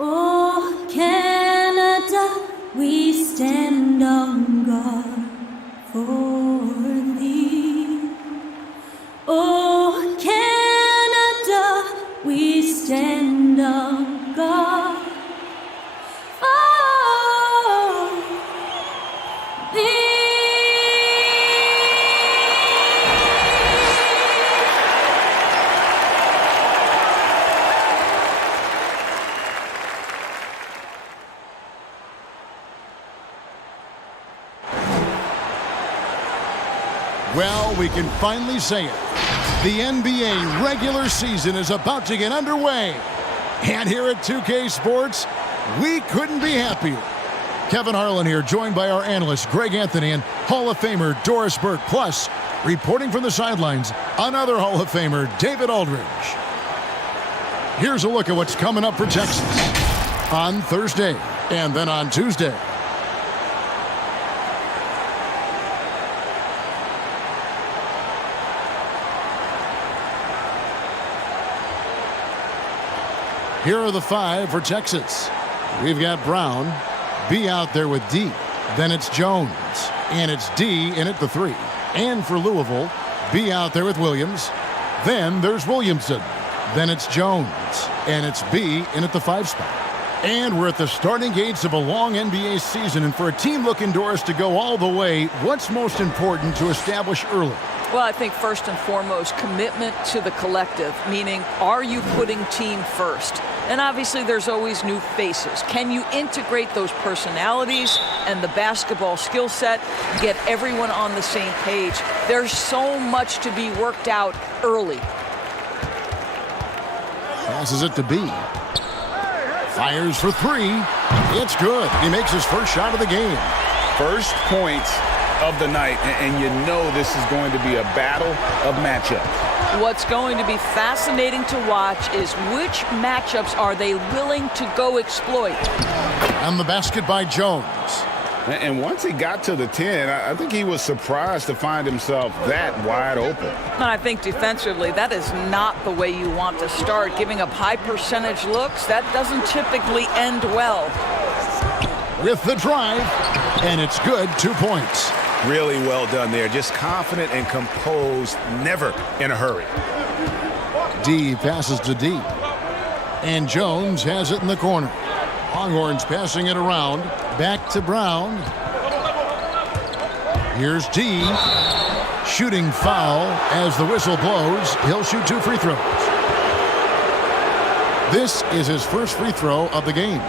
Oh, Canada, we stand on guard for thee. Oh, Canada, we stand on guard for thee. Well, we can finally say it. The NBA regular season is about to get underway. And here at 2K Sports, we couldn't be happier. Kevin Harlan here, joined by our analyst, Greg Anthony, and Hall of Famer Doris Burke. Plus, reporting from the sidelines, another Hall of Famer, David Aldridge. Here's a look at what's coming up for Texas on Thursday and then on Tuesday. Here are the five for Texas. We've got Brown, B out there with D. Then it's Jones, and it's D in at the 3. And for Louisville, B out there with Williams. Then there's Williamson. Then it's Jones, and it's B in at the 5 spot. And we're at the starting gates of a long NBA season, and for a team looking, Doris, to go all the way, what's most important to establish early? Well, I think first and foremost, commitment to the collective, meaning are you putting team first? And obviously there's always new faces. Can you integrate those personalities and the basketball skill set, get everyone on the same page? There's so much to be worked out early. Passes it to B. Fires for 3. It's good. He makes his first shot of the game. First points of the night, and you know this is going to be a battle of matchup. What's going to be fascinating to watch is which matchups are they willing to go exploit. And the basket by Jones. And once he got to the 10, I think he was surprised to find himself that wide open. And I think defensively, that is not the way you want to start. Giving up high percentage looks, that doesn't typically end well. With the drive, and it's good, 2 points. Really well done there. Just confident and composed, never in a hurry. D passes to D. And Jones has it in the corner. Longhorns passing it around. Back to Brown. Here's D. Shooting foul as the whistle blows. He'll shoot 2 free throws. This is his first free throw of the game.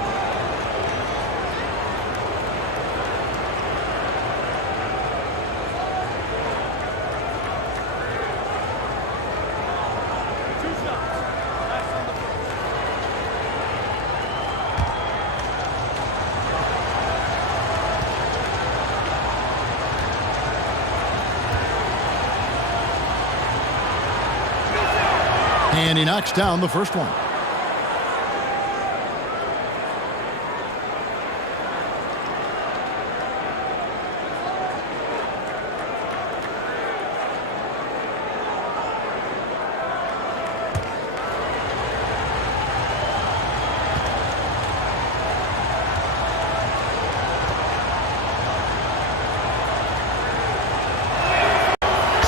And he knocks down the first one.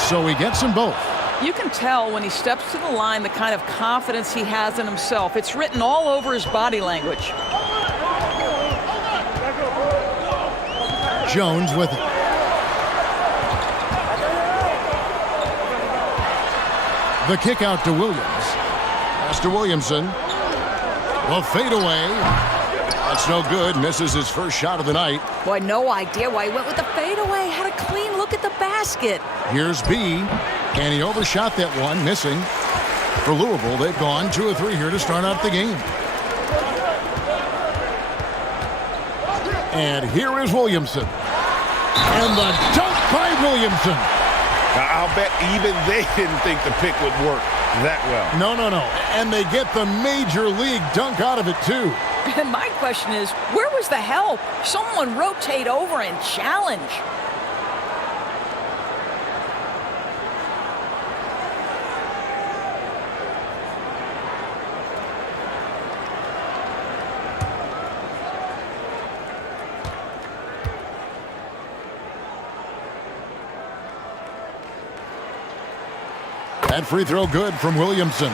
So he gets them both. You can tell when he steps to the line the kind of confidence he has in himself. It's written all over his body language. Jones with it. The kick out to Williams. Pass to Williamson. The fadeaway. That's no good. Misses his first shot of the night. Boy, no idea why he went with the fadeaway. Had a clean look at the basket. Here's B. And he overshot that one, missing. For Louisville, they've gone 2 of 3 here to start out the game. And here is Williamson. And the dunk by Williamson. I'll bet even they didn't think the pick would work that well. No. And they get the major league dunk out of it, too. And my question is, where was the help? Someone rotate over and challenge. That free throw good from Williamson.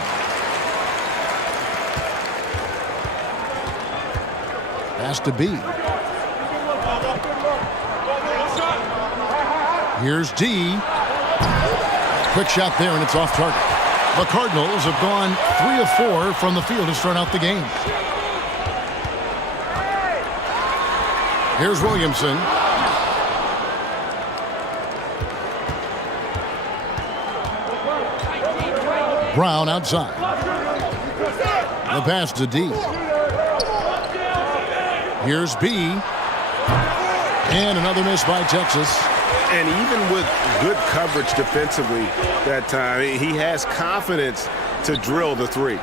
Pass to B. Here's D. Quick shot there, and it's off target. The Cardinals have gone 3 of 4 from the field to start out the game. Here's Williamson. Brown outside. The pass to D. Here's B. And another miss by Texas. And even with good coverage defensively that time, he has confidence to drill the three.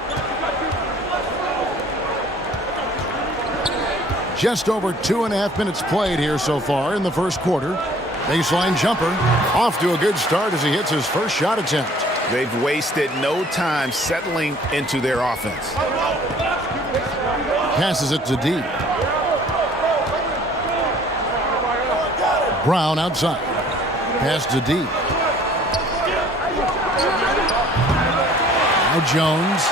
Just over 2.5 minutes played here so far in the first quarter. Baseline jumper. Off to a good start as he hits his first shot attempt. They've wasted no time settling into their offense. Passes it to D. Brown outside. Pass to D. Now Jones.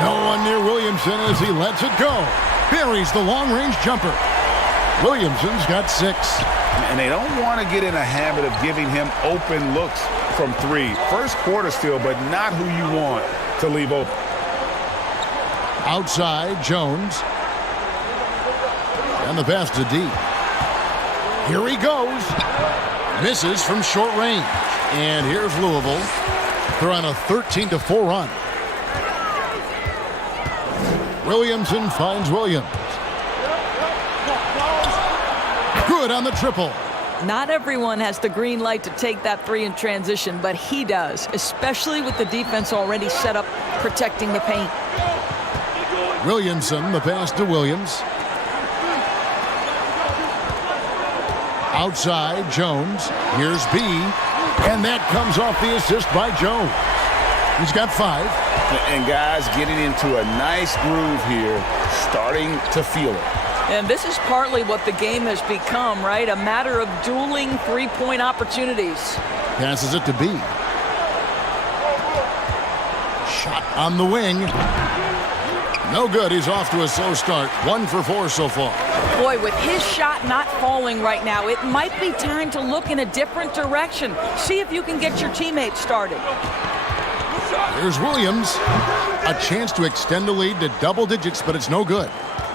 No one near Williamson as he lets it go. Buries the long-range jumper. Williamson's got 6. And they don't want to get in a habit of giving him open looks from 3. First quarter still, but not who you want to leave open. Outside, Jones. And the pass to D. Here he goes. Misses from short range. And here's Louisville. They're on a 13-4 run. Williamson finds Williams. Good on the triple. Not everyone has the green light to take that 3 in transition, but he does, especially with the defense already set up protecting the paint. Williamson, the pass to Williams. Outside, Jones. Here's B. And that comes off the assist by Jones. He's got 5. And guys getting into a nice groove here, starting to feel it. And this is partly what the game has become, right? A matter of dueling three-point opportunities. Passes it to B. Shot on the wing. No good. He's off to a slow start. 1 for 4 so far. Boy, with his shot not falling right now, it might be time to look in a different direction. See if you can get your teammates started. Here's Williams. A chance to extend the lead to double digits, but it's no good.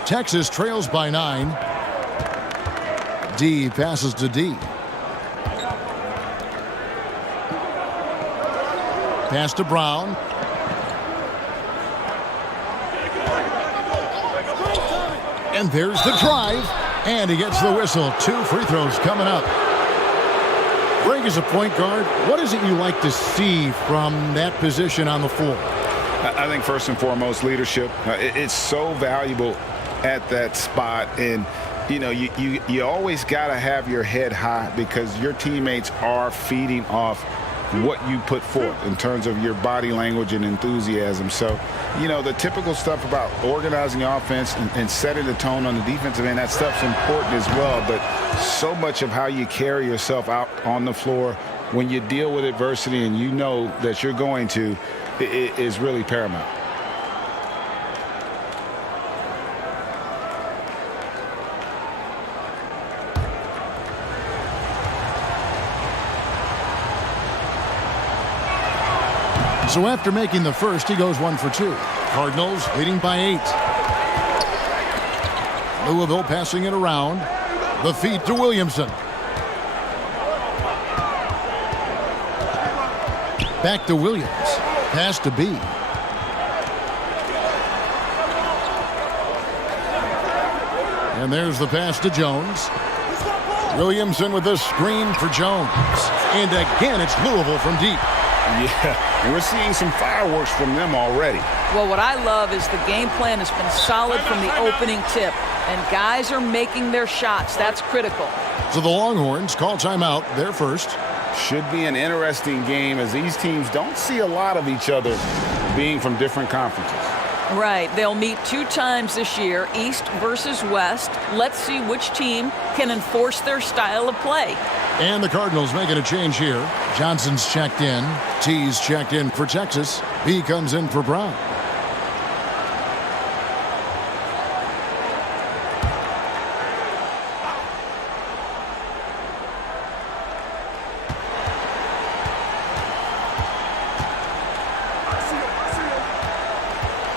Texas trails by 9. D passes to D. Pass to Brown. And there's the drive. And he gets the whistle. 2 free throws coming up. Greg, as a point guard, what is it you like to see from that position on the floor? I think first and foremost, leadership. It's so valuable at that spot. And, you know, you always got to have your head high because your teammates are feeding off what you put forth in terms of your body language and enthusiasm. So, you know, the typical stuff about organizing your offense and setting the tone on the defensive end, that stuff's important as well. But so much of how you carry yourself out on the floor when you deal with adversity and you know that you're going to, it is really paramount. So after making the first, he goes 1 for 2. Cardinals leading by 8. Louisville passing it around. The feed to Williamson. Back to Williams. Pass to B. And there's the pass to Jones. Williamson with the screen for Jones. And again, it's Louisville from deep. Yeah, we're seeing some fireworks from them already. Well, what I love is the game plan has been solid from the opening tip, and guys are making their shots. That's critical. So the Longhorns call timeout. They're first. Should be an interesting game as these teams don't see a lot of each other being from different conferences. Right. They'll meet 2 times this year, East versus West. Let's see which team can enforce their style of play. And the Cardinals making a change here. Johnson's checked in. T's checked in for Texas. B comes in for Brown.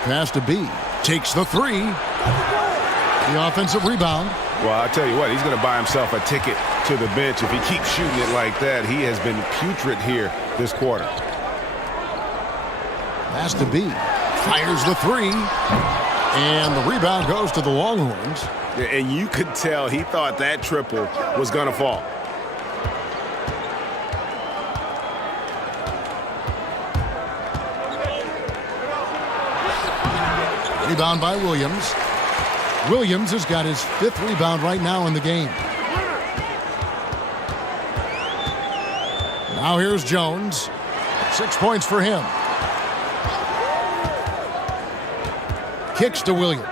Pass to B. Takes the three. The offensive rebound. Well, I tell you what, he's going to buy himself a ticket to the bench. If he keeps shooting it like that, he has been putrid here this quarter. Pass to B. Fires the three. And the rebound goes to the Longhorns. And you could tell he thought that triple was going to fall. Rebound by Williams. Williams has got his 5th rebound right now in the game. Now here's Jones. 6 points for him. Kicks to Williams.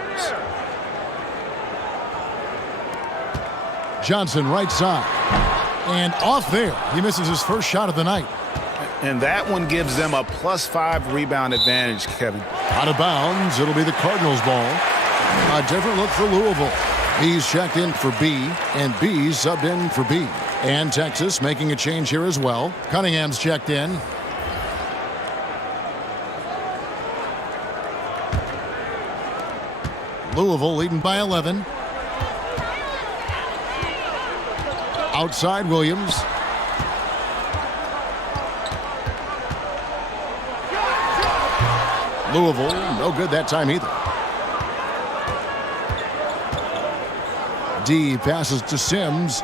Johnson right side. And off there. He misses his first shot of the night. And that one gives them a +5 rebound advantage, Kevin. Out of bounds. It'll be the Cardinals' ball. A different look for Louisville. B's checked in for B, and B's subbed in for B. And Texas making a change here as well. Cunningham's checked in. Louisville leading by 11. Outside Williams. Louisville, no good that time either. D passes to Sims.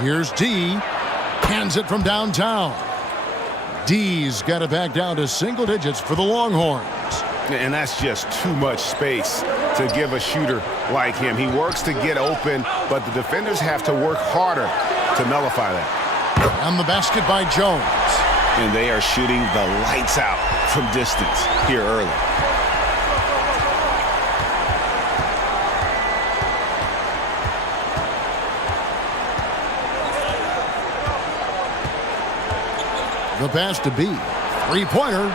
Here's D. Hands it from downtown. D's got it back down to single digits for the Longhorns. And that's just too much space to give a shooter like him. He works to get open, but the defenders have to work harder to nullify that. And the basket by Jones. And they are shooting the lights out from distance here early. The pass to B. Three-pointer.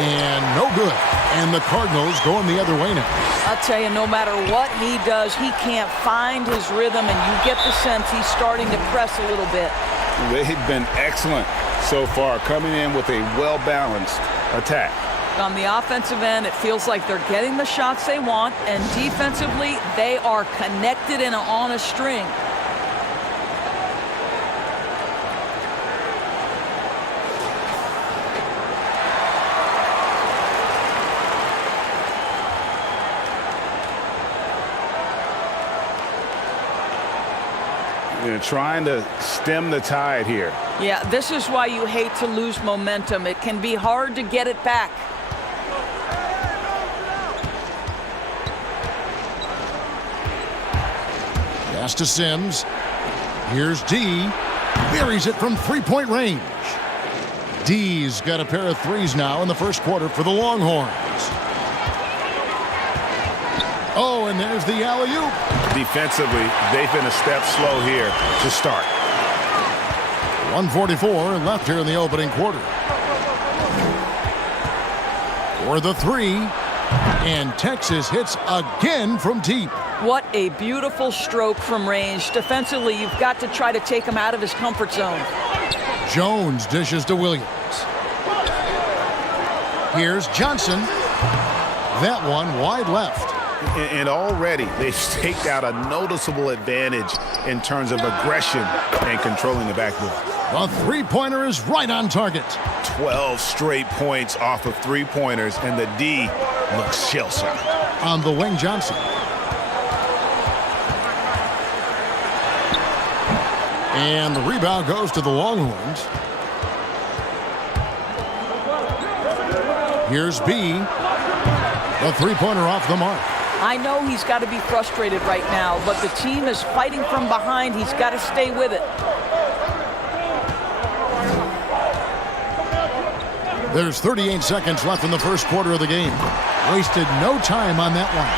And no good. And the Cardinals going the other way now. I'll tell you, no matter what he does, he can't find his rhythm, and you get the sense he's starting to press a little bit. They've been excellent so far, coming in with a well-balanced attack. On the offensive end, it feels like they're getting the shots they want, and defensively, they are connected and on a string. They're trying to stem the tide here. Yeah, this is why you hate to lose momentum. It can be hard to get it back. Pass to Sims. Here's D. Buries it from three-point range. D's got a pair of threes now in the first quarter for the Longhorns. Oh, and there's the alley-oop. Defensively, they've been a step slow here to start. 1:44 left here in the opening quarter. For the three. And Texas hits again from deep. What a beautiful stroke from range. Defensively, you've got to try to take him out of his comfort zone. Jones dishes to Williams. Here's Johnson. That one wide left. And already they've staked out a noticeable advantage in terms of aggression and controlling the backboard. The three-pointer is right on target. 12 straight points off of three-pointers, and the D looks shell-shocked. On the wing, Johnson. And the rebound goes to the Longhorns. Here's B. The three-pointer off the mark. I know he's got to be frustrated right now, but the team is fighting from behind. He's got to stay with it. There's 38 seconds left in the first quarter of the game. Wasted no time on that one.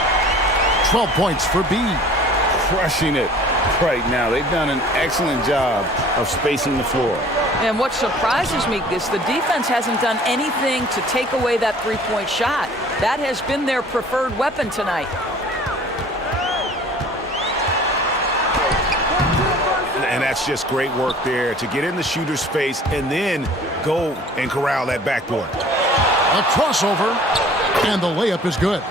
12 points for B. Crushing it right now. They've done an excellent job of spacing the floor. And what surprises me is the defense hasn't done anything to take away that three-point shot. That has been their preferred weapon tonight. And that's just great work there to get in the shooter's face and then go and corral that backboard. A crossover, and the layup is good.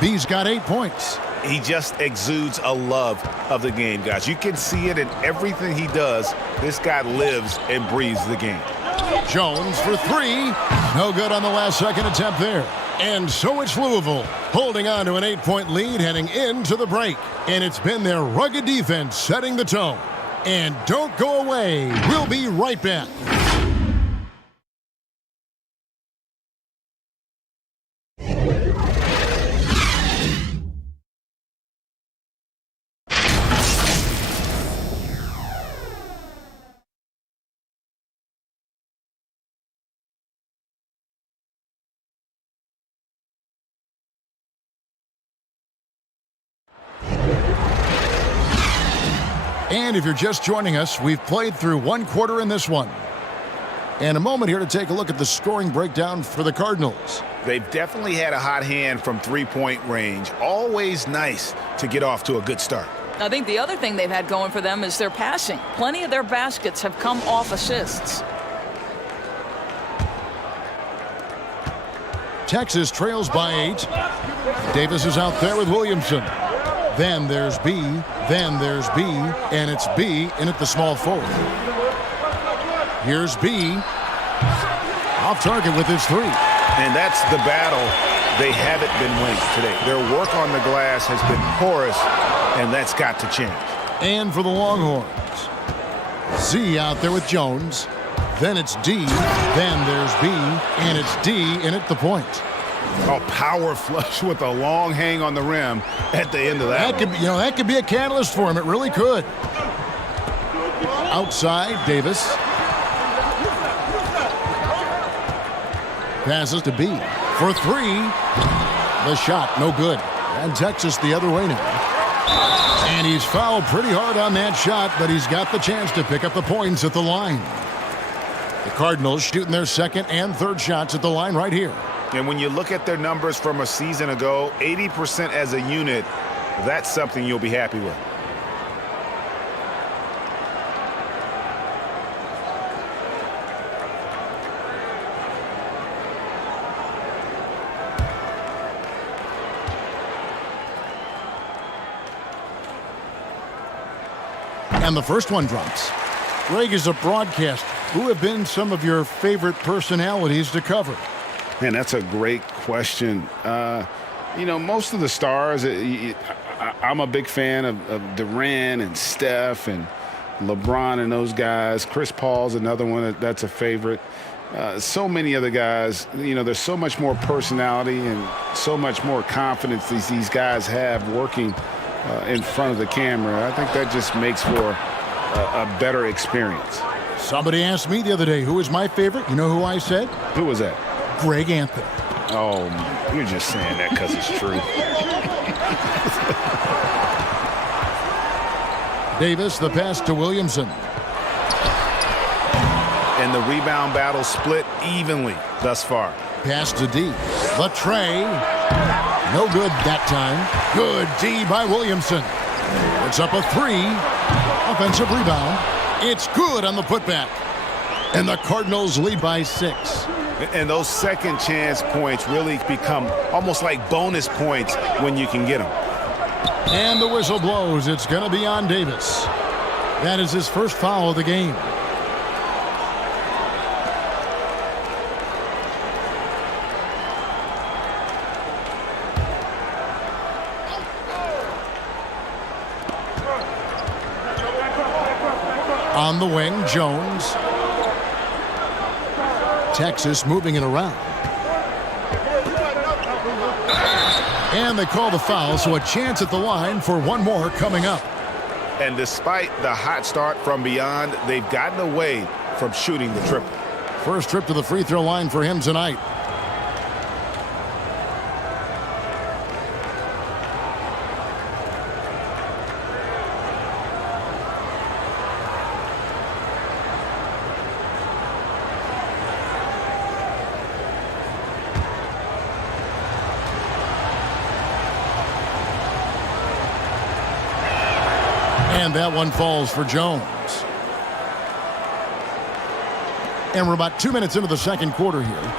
B's got 8 points. He just exudes a love of the game, guys. You can see it in everything he does. This guy lives and breathes the game. Jones for 3. No good on the last second attempt there. And so it's Louisville holding on to an 8-point lead heading into the break. And it's been their rugged defense setting the tone. And don't go away. We'll be right back. And if you're just joining us, we've played through 1 quarter in this one. And a moment here to take a look at the scoring breakdown for the Cardinals. They've definitely had a hot hand from three-point range. Always nice to get off to a good start. I think the other thing they've had going for them is their passing. Plenty of their baskets have come off assists. Texas trails by 8. Davis is out there with Williamson. Then there's B, and it's B in at the small forward. Here's B. Off target with his 3. And that's the battle they haven't been winning today. Their work on the glass has been porous, and that's got to change. And for the Longhorns, Z out there with Jones. Then it's D. Then there's B, and it's D in at the point. A power flush with a long hang on the rim at the end of that. That could be a catalyst for him. It really could. Outside, Davis. Passes to B for 3. The shot, no good. And Texas the other way now. And he's fouled pretty hard on that shot, but he's got the chance to pick up the points at the line. The Cardinals shooting their second and third shots at the line right here. And when you look at their numbers from a season ago, 80% as a unit, that's something you'll be happy with. And the first one drops. Greg, is a broadcast. Who have been some of your favorite personalities to cover? Man, that's a great question. Most of the stars, I'm a big fan of Durant and Steph and LeBron and those guys. Chris Paul's another one that's a favorite. So many other guys, there's so much more personality and so much more confidence these guys have working in front of the camera. I think that just makes for a better experience. Somebody asked me the other day, who was my favorite? You know who I said? Who was that? Greg Anthony. Oh, you're just saying that because it's true. Davis, the pass to Williamson. And the rebound battle split evenly thus far. Pass to D. Latre. No good that time. Good D by Williamson. It's up a 3. Offensive rebound. It's good on the putback. And the Cardinals lead by 6. And those second chance points really become almost like bonus points when you can get them. And the whistle blows. It's going to be on Davis. That is his first foul of the game. On the wing, Jones. Texas moving it around. And they call the foul, so a chance at the line for one more coming up. And despite the hot start from beyond, they've gotten away from shooting the triple. First trip to the free throw line for him tonight. And that one falls for Jones. And we're about 2 minutes into the second quarter here.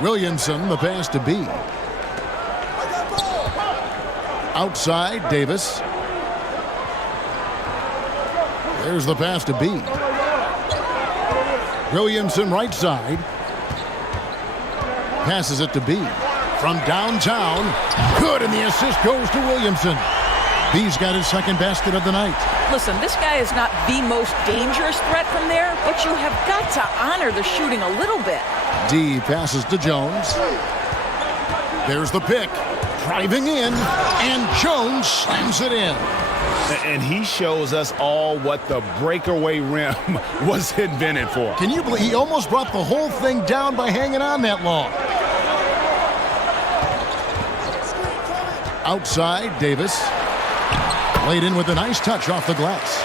Williamson, the pass to B. Outside, Davis. There's the pass to B. Williamson right side. Passes it to B. From downtown. Good, and the assist goes to Williamson. B's got his second basket of the night. Listen, this guy is not the most dangerous threat from there, but you have got to honor the shooting a little bit. D passes to Jones. There's the pick. Driving in, and Jones slams it in. And he shows us all what the breakaway rim was invented for. Can you believe he almost brought the whole thing down by hanging on that long? Outside, Davis. Laid in with a nice touch off the glass.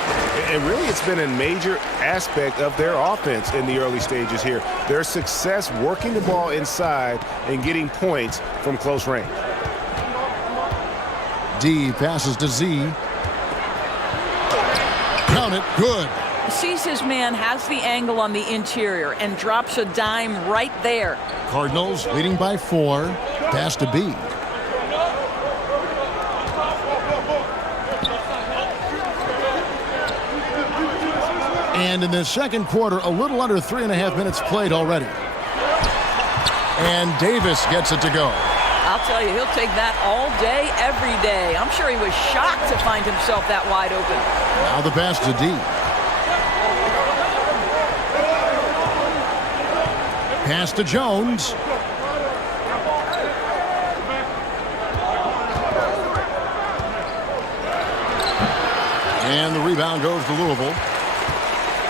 And really, it's been a major aspect of their offense in the early stages here. Their success working the ball inside and getting points from close range. D passes to Z. Count it, good. Sees his man, has the angle on the interior, and drops a dime right there. Cardinals leading by 4. Pass to B. And in the second quarter, a little under 3.5 minutes played already. And Davis gets it to go. I'll tell you, he'll take that all day, every day. I'm sure he was shocked to find himself that wide open. Now the pass to D. Pass to Jones. And the rebound goes to Louisville.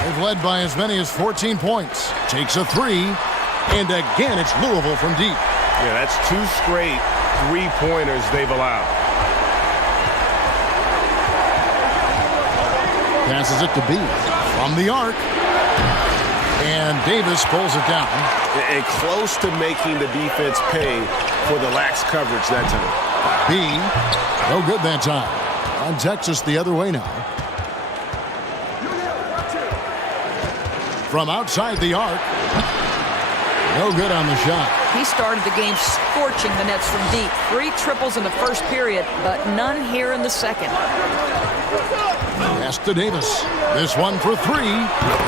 They've led by as many as 14 points. Takes a 3. And again, it's Louisville from deep. Yeah, that's 2 straight three-pointers they've allowed. Passes it to B. From the arc. And Davis pulls it down. And close to making the defense pay for the lax coverage that time. B, no good that time. On Texas the other way now. From outside the arc. No good on the shot. He started the game scorching the nets from deep. 3 triples in the first period, but none here in the second. Pass to Davis. This one for 3.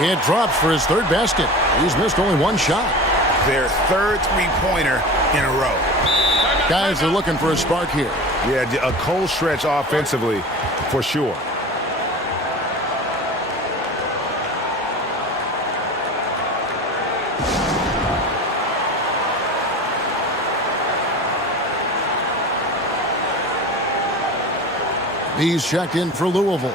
It drops for his 3rd basket. He's missed only 1 shot. Their 3rd three-pointer in a row. Guys are looking for a spark here. Yeah, a cold stretch offensively for sure. He's checked in for Louisville.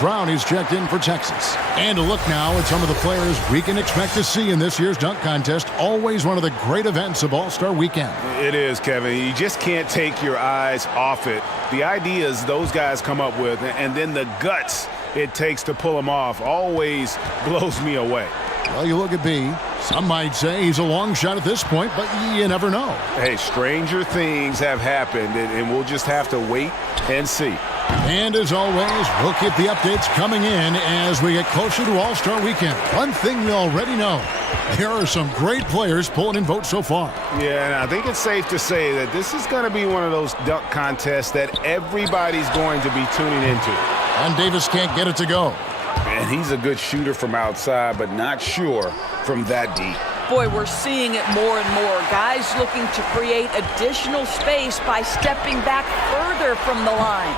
Brown, he's checked in for Texas. And a look now at some of the players we can expect to see in this year's dunk contest. Always one of the great events of All-Star Weekend. It is, Kevin. You just can't take your eyes off it. The ideas those guys come up with, and then the guts it takes to pull them off, always blows me away. Well, you look at B. Some might say he's a long shot at this point, but you never know. Hey, stranger things have happened, and we'll just have to wait and see. And as always, we'll keep the updates coming in as we get closer to All-Star Weekend. One thing we already know, there are some great players pulling in votes so far. Yeah, and I think it's safe to say that this is going to be one of those dunk contests that everybody's going to be tuning into. And Davis can't get it to go. And he's a good shooter from outside, but not sure from that deep. Boy, we're seeing it more and more. Guys looking to create additional space by stepping back further from the line.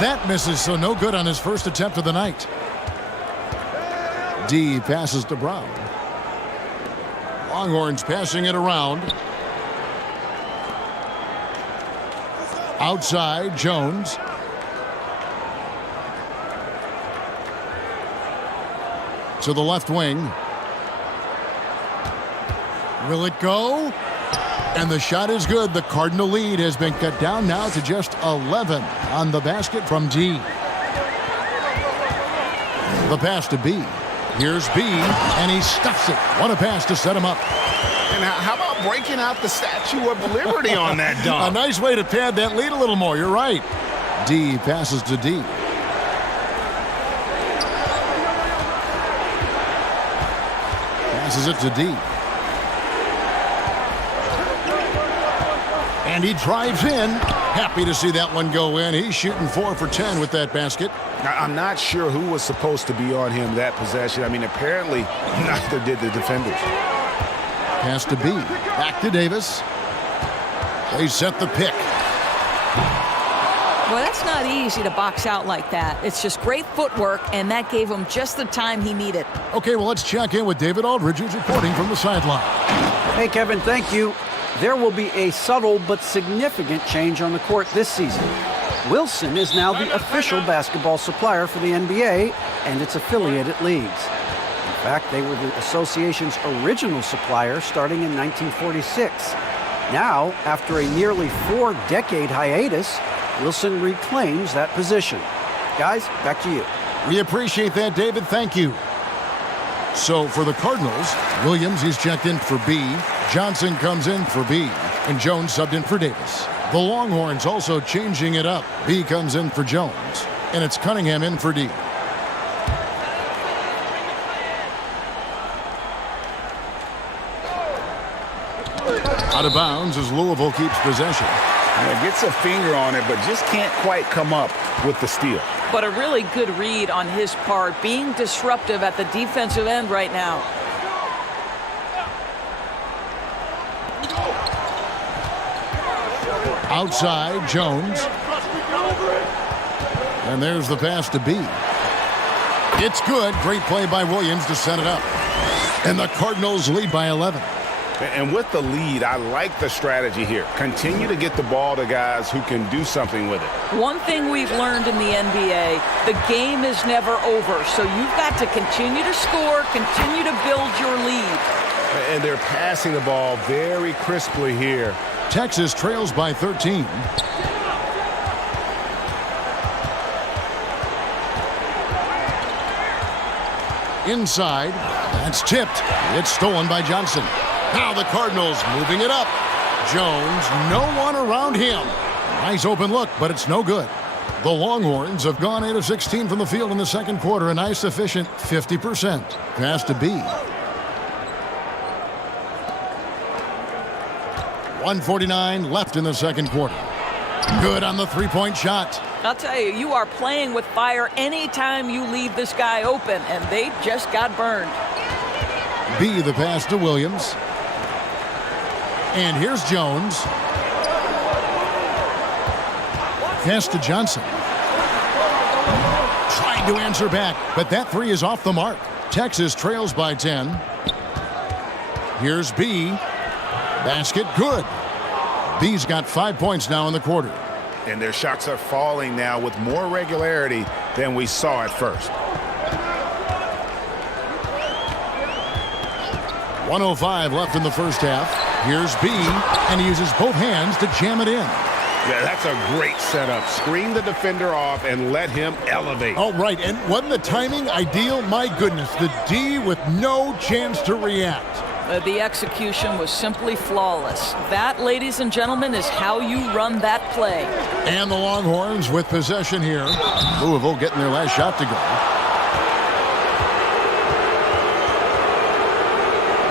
That misses, so no good on his first attempt of the night. D passes to Brown. Longhorns passing it around. Outside, Jones. To the left wing. Will it go? And the shot is good. The Cardinal lead has been cut down now to just 11 on the basket from D. The pass to B. Here's B, and he stuffs it. What a pass to set him up. And how about breaking out the Statue of Liberty on that dunk? A nice way to pad that lead a little more. You're right. D passes to D. passes it to D. And he drives in. Happy to see that one go in. He's shooting 4 for 10 with that basket. I'm not sure who was supposed to be on him that possession. I mean, apparently neither did the defenders. Pass to B. Back to Davis. They set the pick. Well, that's not easy to box out like that. It's just great footwork, and that gave him just the time he needed. Okay, well, let's check in with David Aldridge, who's reporting from the sideline. Hey, Kevin, thank you. There will be a subtle but significant change on the court this season. Wilson is now the official basketball supplier for the NBA and its affiliated leagues. In fact, they were the association's original supplier starting in 1946. Now, after a nearly 4-decade hiatus, Wilson reclaims that position. Guys, back to you. We appreciate that, David. Thank you. So for the Cardinals, Williams, he's checked in for B. Johnson comes in for B. And Jones subbed in for Davis. The Longhorns also changing it up. B comes in for Jones. And it's Cunningham in for D. Out of bounds as Louisville keeps possession. Gets a finger on it, but just can't quite come up with the steal. But a really good read on his part, being disruptive at the defensive end right now. Outside, Jones. And there's the pass to B. It's good. Great play by Williams to set it up. And the Cardinals lead by 11. And with the lead, I like the strategy here. Continue to get the ball to guys who can do something with it. One thing we've learned in the NBA, the game is never over. So you've got to continue to score, continue to build your lead. And they're passing the ball very crisply here. Texas trails by 13. Inside, that's tipped. It's stolen by Johnson. Now the Cardinals moving it up. Jones, no one around him. Nice open look, but it's no good. The Longhorns have gone 8 of 16 from the field in the second quarter. A nice efficient 50%. Pass to B. 1:49 left in the second quarter. Good on the three-point shot. I'll tell you, you are playing with fire anytime you leave this guy open, and they just got burned. B, the pass to Williams. And here's Jones. Pass to Johnson. Trying to answer back, but that three is off the mark. Texas trails by 10. Here's B. Basket good. B's got 5 points now in the quarter. And their shots are falling now with more regularity than we saw at first. 1:05 left in the first half. Here's B, and he uses both hands to jam it in. Yeah, that's a great setup. Screen the defender off and let him elevate. Oh, right, and wasn't the timing ideal? My goodness, the D with no chance to react. The execution was simply flawless. That, ladies and gentlemen, is how you run that play. And the Longhorns with possession here. Louisville getting their last shot to go.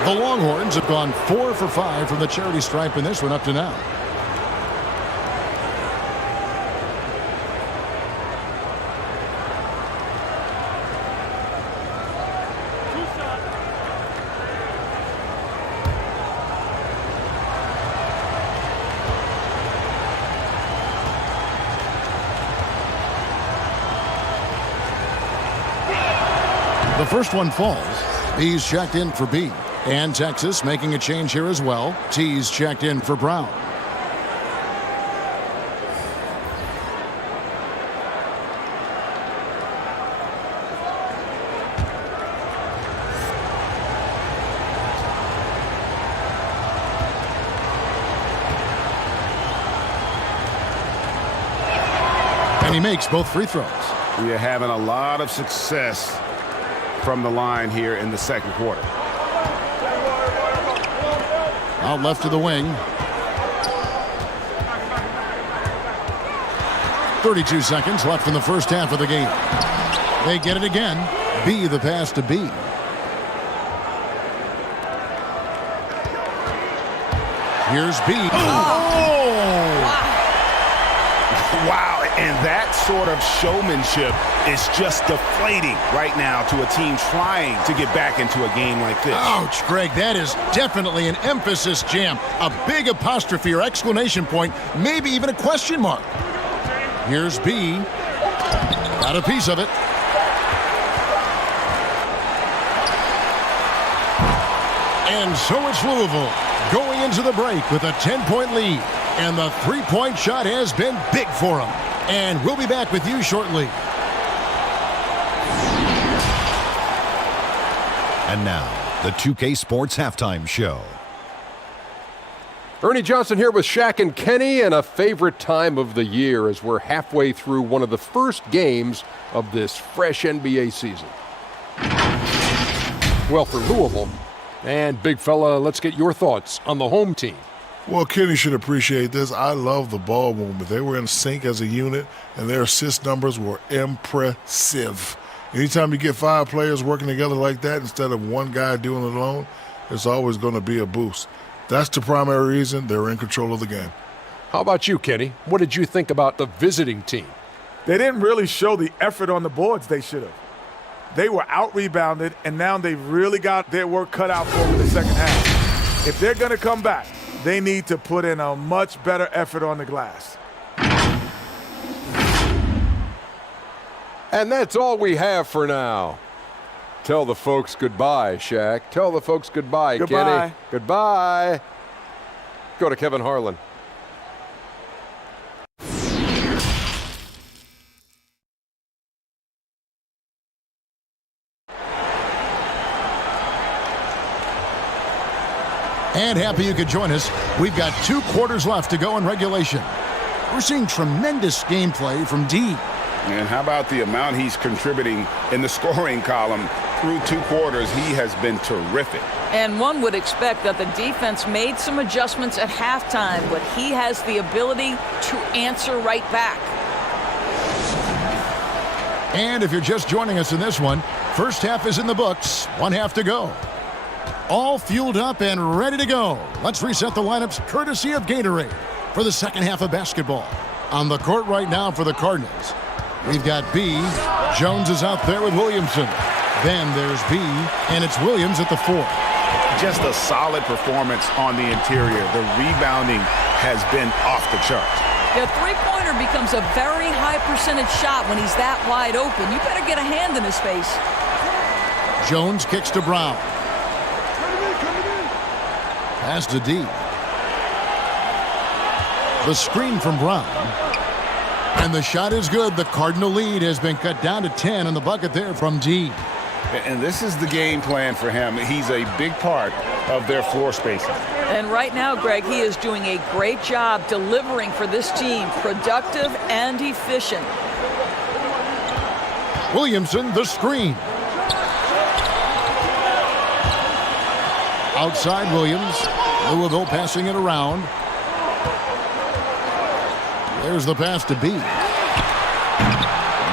The Longhorns have gone 4 for 5 from the charity stripe in this one up to now. The first one falls. B's checked in for B. And Texas making a change here as well. T's checked in for Brown. And he makes both free throws. We are having a lot of success from the line here in the second quarter. Out left to the wing. 32 seconds left in the first half of the game. They get it again. B, the pass to B. Here's B. Wow, and that sort of showmanship is just deflating right now to a team trying to get back into a game like this. Ouch, Greg, that is definitely an emphasis jam. A big apostrophe or exclamation point, maybe even a question mark. Here's B. Got a piece of it. And so it's Louisville going into the break with a 10-point lead. And the three-point shot has been big for them. And we'll be back with you shortly. And now, the 2K Sports Halftime Show. Ernie Johnson here with Shaq and Kenny, and a favorite time of the year as we're halfway through one of the first games of this fresh NBA season. Well, for Louisville. And, big fella, let's get your thoughts on the home team. Well, Kenny should appreciate this. I love the ball movement. They were in sync as a unit, and their assist numbers were impressive. Anytime you get 5 players working together like that instead of one guy doing it alone, it's always going to be a boost. That's the primary reason they're in control of the game. How about you, Kenny? What did you think about the visiting team? They didn't really show the effort on the boards they should have. They were out-rebounded, and now they've really got their work cut out for them in the second half. If they're going to come back, they need to put in a much better effort on the glass. And that's all we have for now. Tell the folks goodbye, Shaq. Tell the folks goodbye, Goodbye. Kenny. Goodbye. Go to Kevin Harlan. And happy you could join us. We've got 2 quarters left to go in regulation. We're seeing tremendous gameplay from D. And how about the amount he's contributing in the scoring column through 2 quarters? He has been terrific. And one would expect that the defense made some adjustments at halftime, but he has the ability to answer right back. And if you're just joining us in this one, first half is in the books. 1 half to go. All fueled up and ready to go. Let's reset the lineups courtesy of Gatorade for the second half of basketball. On the court right now for the Cardinals, we've got B. Jones is out there with Williamson. Then there's B, and it's Williams at the 4. Just a solid performance on the interior. The rebounding has been off the charts. The three-pointer becomes a very high percentage shot when he's that wide open. You better get a hand in his face. Jones kicks to Brown. Pass to D. The screen from Brown. And the shot is good. The Cardinal lead has been cut down to 10 in the bucket there from D. And this is the game plan for him. He's a big part of their floor spacing. And right now, Greg, he is doing a great job delivering for this team, productive and efficient. Williamson, the screen. Outside Williams. Louisville passing it around. There's the pass to B.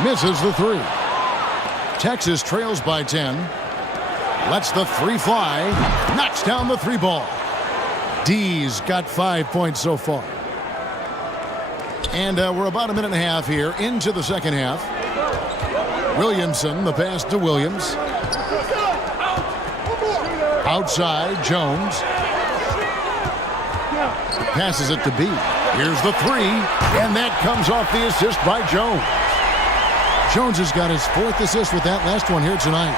Misses the 3. Texas trails by 10. Lets the 3 fly. Knocks down the 3 ball. D's got 5 points so far. And we're about a minute and a half here into the second half. Williamson, the pass to Williams. Outside, Jones. Passes it to B. Here's the 3, and that comes off the assist by Jones. Jones has got his 4th assist with that last one here tonight.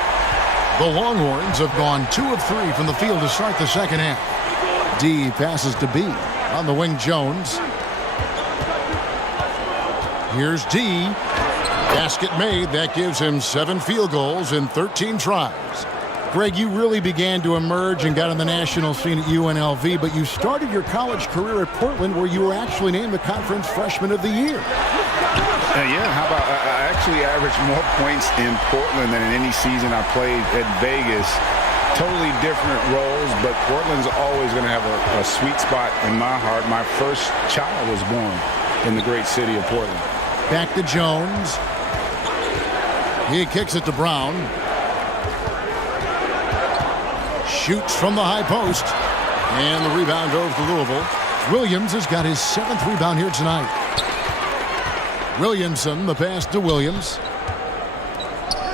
The Longhorns have gone 2 of 3 from the field to start the second half. D passes to B. On the wing, Jones. Here's D. Basket made. That gives him 7 field goals in 13 tries. Greg, you really began to emerge and got on the national scene at UNLV, but you started your college career at Portland, where you were actually named the Conference Freshman of the Year. Yeah, how about I actually averaged more points in Portland than in any season I played at Vegas. Totally different roles, but Portland's always going to have a sweet spot in my heart. My first child was born in the great city of Portland. Back to Jones. He kicks it to Brown. Shoots from the high post. And the rebound goes to Louisville. Williams has got his 7th rebound here tonight. Williamson, the pass to Williams.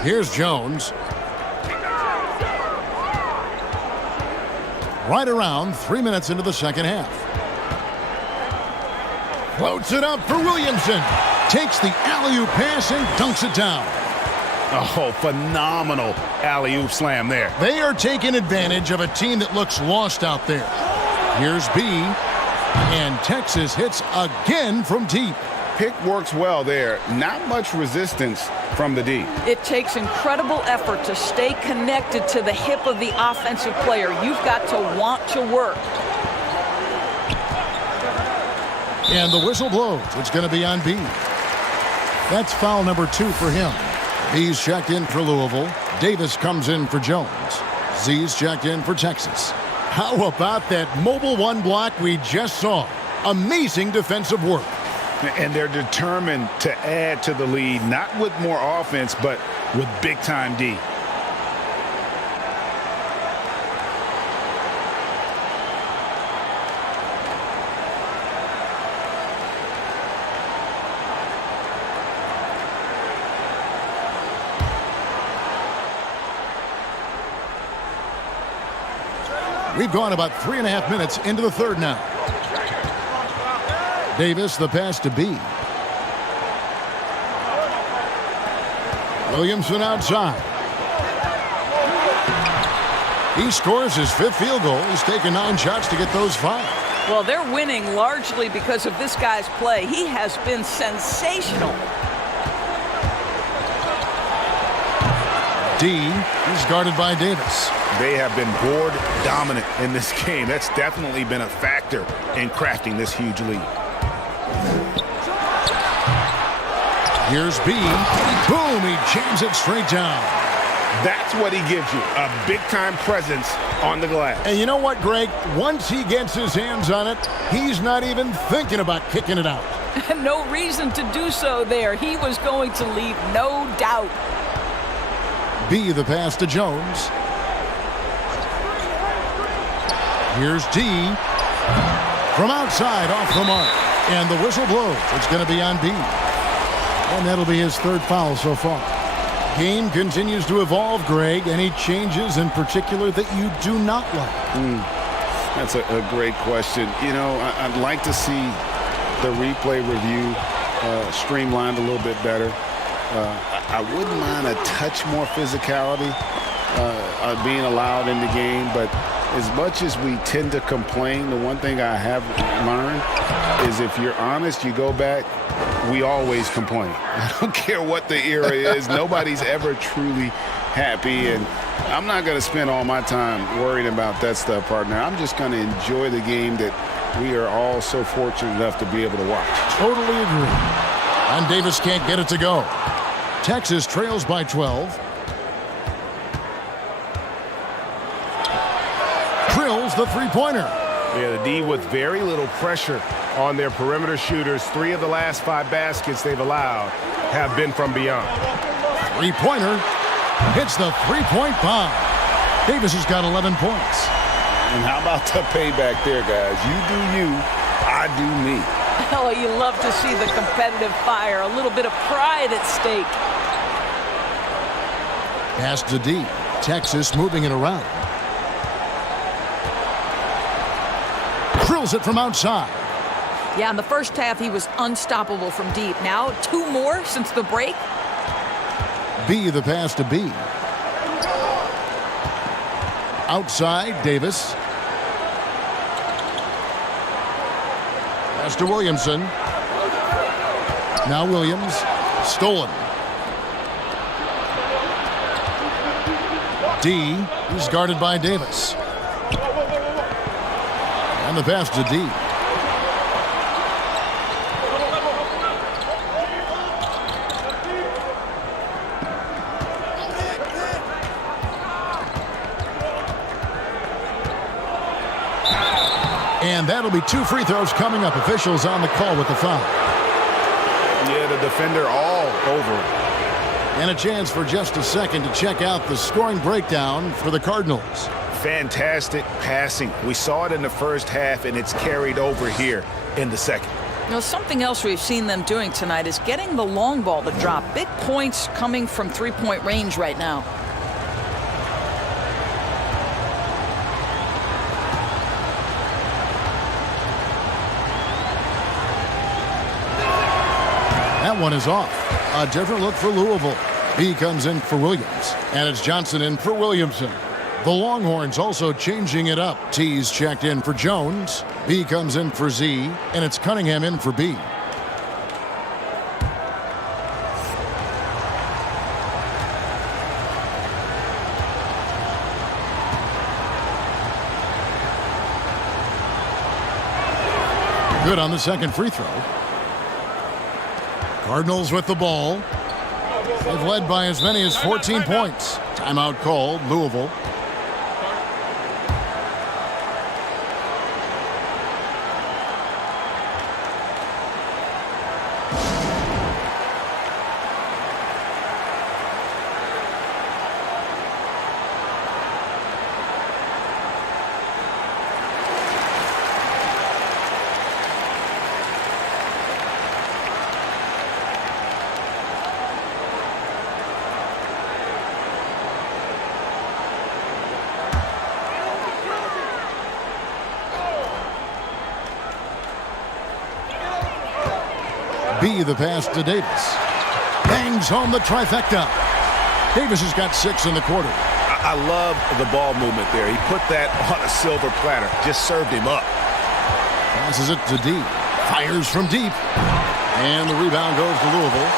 Here's Jones. Right around 3 minutes into the second half. Floats it up for Williamson. Takes the alley-oop pass and dunks it down. Oh, phenomenal alley-oop slam there. They are taking advantage of a team that looks lost out there. Here's B. And Texas hits again from deep. Pick works well there. Not much resistance from the D. It takes incredible effort to stay connected to the hip of the offensive player. You've got to want to work. And the whistle blows. It's going to be on B. That's foul number 2 for him. B's checked in for Louisville. Davis comes in for Jones. Z's checked in for Texas. How about that mobile 1 block we just saw? Amazing defensive work. And they're determined to add to the lead, not with more offense, but with big-time D. We've gone about 3.5 minutes into the third now. Davis, the pass to B. Williamson outside. He scores his 5th field goal. He's taken 9 shots to get those 5. Well, they're winning largely because of this guy's play. He has been sensational. D is guarded by Davis. They have been board dominant in this game. That's definitely been a factor in crafting this huge lead. Here's B. Boom, he jams it straight down. That's what he gives you, a big-time presence on the glass. And you know what, Greg? Once he gets his hands on it, he's not even thinking about kicking it out. No reason to do so there. He was going to leave no doubt. B, the pass to Jones. Here's D. From outside, off the mark. And the whistle blows. It's going to be on B. And that'll be his 3rd foul so far. Game continues to evolve, Greg. Any changes in particular that you do not like? That's a great question. You know, I'd like to see the replay review streamlined a little bit better. I wouldn't mind a touch more physicality being allowed in the game, but as much as we tend to complain, the one thing I have learned is if you're honest, you go back, we always complain. I don't care what the era is. Nobody's ever truly happy, and I'm not going to spend all my time worrying about that stuff, partner. I'm just going to enjoy the game that we are all so fortunate enough to be able to watch. Totally agree. And Davis can't get it to go. Texas trails by 12. Drills the 3-pointer. Yeah, the D with very little pressure on their perimeter shooters. 3 of the last 5 baskets they've allowed have been from beyond. 3-pointer hits the 3-point bomb. Davis has got 11 points. And how about the payback there, guys? You do you, I do me. Oh, you love to see the competitive fire. A little bit of pride at stake. Pass to D. Texas moving it around. Drills it from outside. Yeah, in the first half, he was unstoppable from deep. Now, 2 more since the break. B, the pass to B. Outside, Davis. Pass to Williamson. Now Williams. Stolen. D is guarded by Davis. And the pass to D. And that'll be 2 free throws coming up. Officials on the call with the foul. Yeah, the defender all over it. And a chance for just a second to check out the scoring breakdown for the Cardinals. Fantastic passing. We saw it in the first half, and it's carried over here in the second. You know, something else we've seen them doing tonight is getting the long ball to drop. Big points coming from three-point range right now. That one is off. A different look for Louisville. B comes in for Williams, and it's Johnson in for Williamson. The Longhorns also changing it up. T's checked in for Jones. B comes in for Z, and it's Cunningham in for B. Good on the second free throw. Cardinals with the ball. They've led by as many as 14 points. Timeout called, Louisville. B the pass to Davis. Bangs home the trifecta. Davis has got 6 in the quarter. I love the ball movement there. He put that on a silver platter. Just served him up. Passes it to D. Fires from deep. And the rebound goes to Louisville.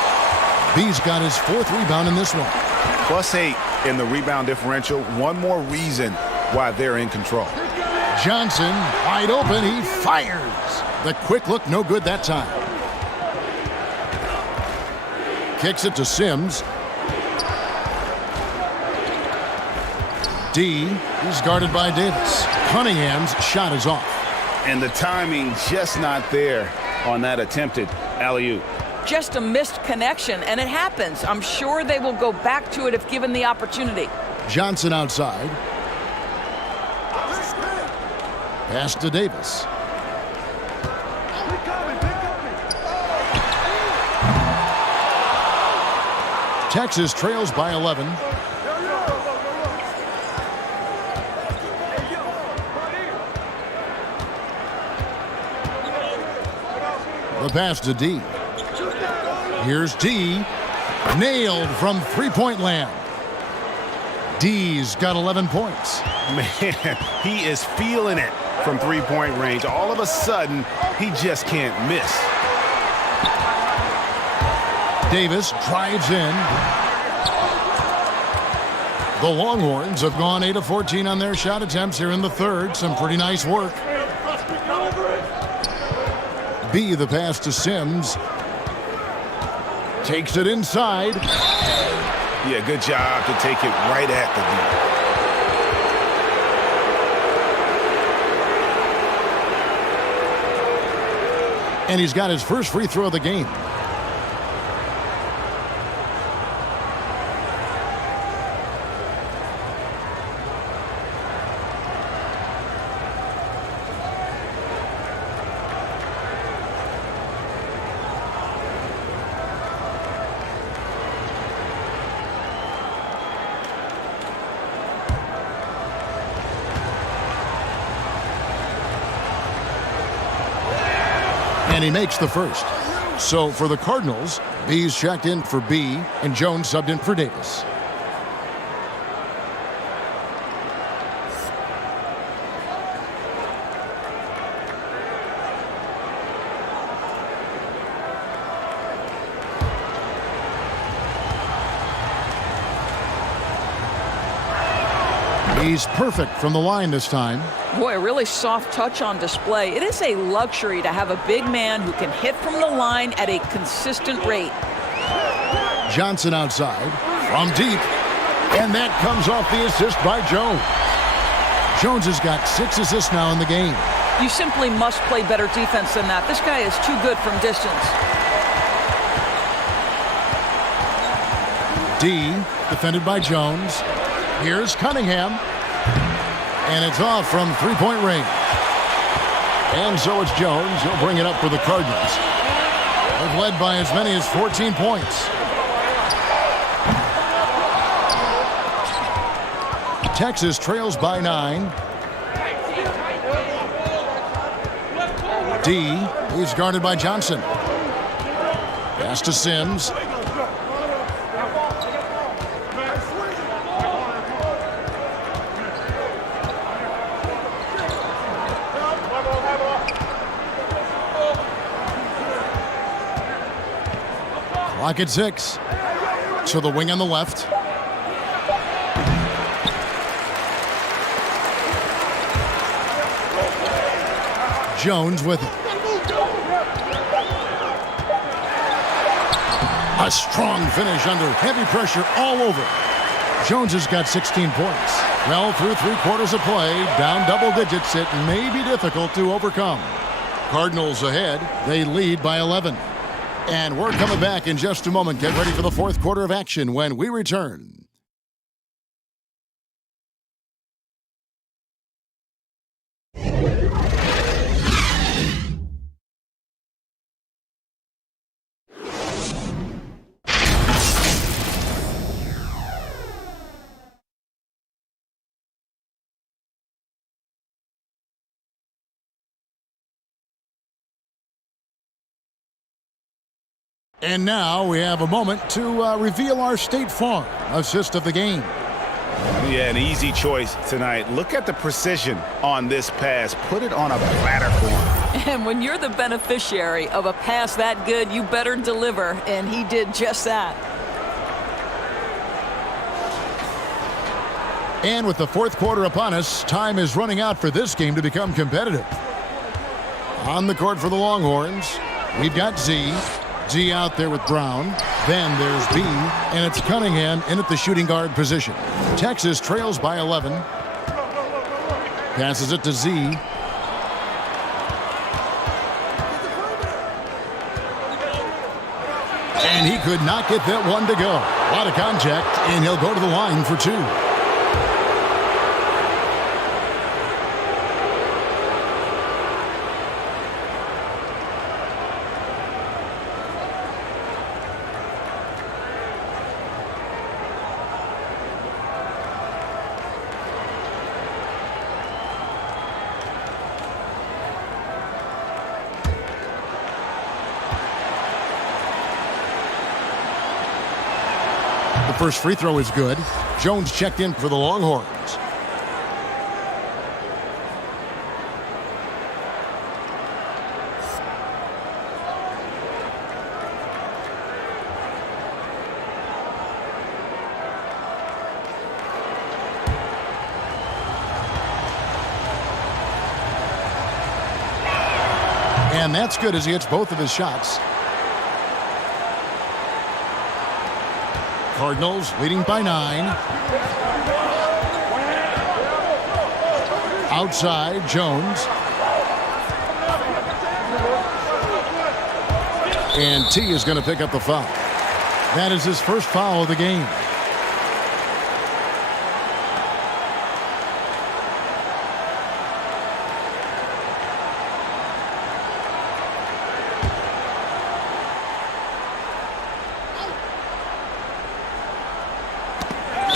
B's got his 4th rebound in this one. +8 in the rebound differential. One more reason why they're in control. Johnson, wide open. He fires. The quick look, no good that time. Kicks it to Sims. D, he's guarded by Davis. Cunningham's shot is off. And the timing just not there on that attempted alley-oop. Just a missed connection, and it happens. I'm sure they will go back to it if given the opportunity. Johnson outside. Pass to Davis. Texas trails by 11. The pass to D. Here's D. Nailed from three-point land. D's got 11 points. Man, he is feeling it from three-point range. All of a sudden, he just can't miss. Davis drives in. The Longhorns have gone 8 of 14 on their shot attempts here in the third. Some pretty nice work. B, the pass to Sims. Takes it inside. Yeah, good job to take it right at the D. And he's got his first free throw of the game. And he makes the first. So for the Cardinals, B's checked in for B, and Jones subbed in for Davis. He's perfect from the line this time. Boy, a really soft touch on display. It is a luxury to have a big man who can hit from the line at a consistent rate. Johnson outside from deep. And that comes off the assist by Jones. Jones has got 6 assists now in the game. You simply must play better defense than that. This guy is too good from distance. D, defended by Jones. Here's Cunningham. And it's off from three-point range. And so it's Jones. He'll bring it up for the Cardinals. They've led by as many as 14 points. Texas trails by 9. D. He's guarded by Johnson. Pass to Sims. Clock at 6. So the wing on the left. Jones with it. A strong finish under heavy pressure all over. Jones has got 16 points. Well, through 3 quarters of play, down double digits, it may be difficult to overcome. Cardinals ahead. They lead by 11. And we're coming back in just a moment. Get ready for the 4th quarter of action when we return. And now we have a moment to reveal our State Farm assist of the game. Yeah, an easy choice tonight. Look at the precision on this pass. Put it on a platter for him. And when you're the beneficiary of a pass that good, you better deliver, and he did just that. And with the 4th quarter upon us, time is running out for this game to become competitive. On the court for the Longhorns, we've got Z. Z out there with Brown. Then there's B, and it's Cunningham in at the shooting guard position. Texas trails by 11. Passes it to Z. And he could not get that one to go. A lot of contact, and he'll go to the line for 2. The first free throw is good. Jones checked in for the Longhorns. And that's good as he hits both of his shots. Cardinals leading by 9. Outside, Jones. And T is going to pick up the foul. That is his first foul of the game.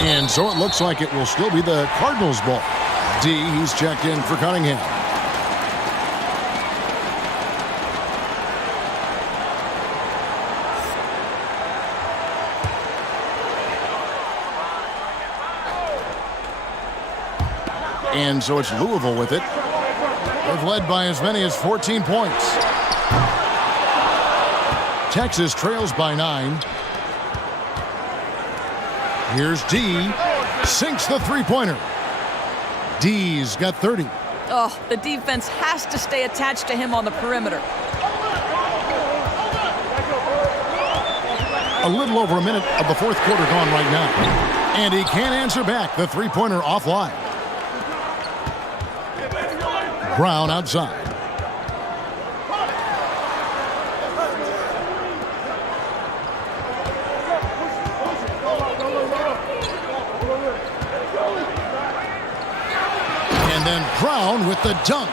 And so it looks like it will still be the Cardinals' ball. D, he's checked in for Cunningham. And so it's Louisville with it. They've led by as many as 14 points. Texas trails by 9. Here's D. Sinks the three-pointer. D's got 30. Oh, the defense has to stay attached to him on the perimeter. A little over a minute of the 4th quarter gone right now. And he can't answer back. The three-pointer offline. Brown outside. Brown with the dunk.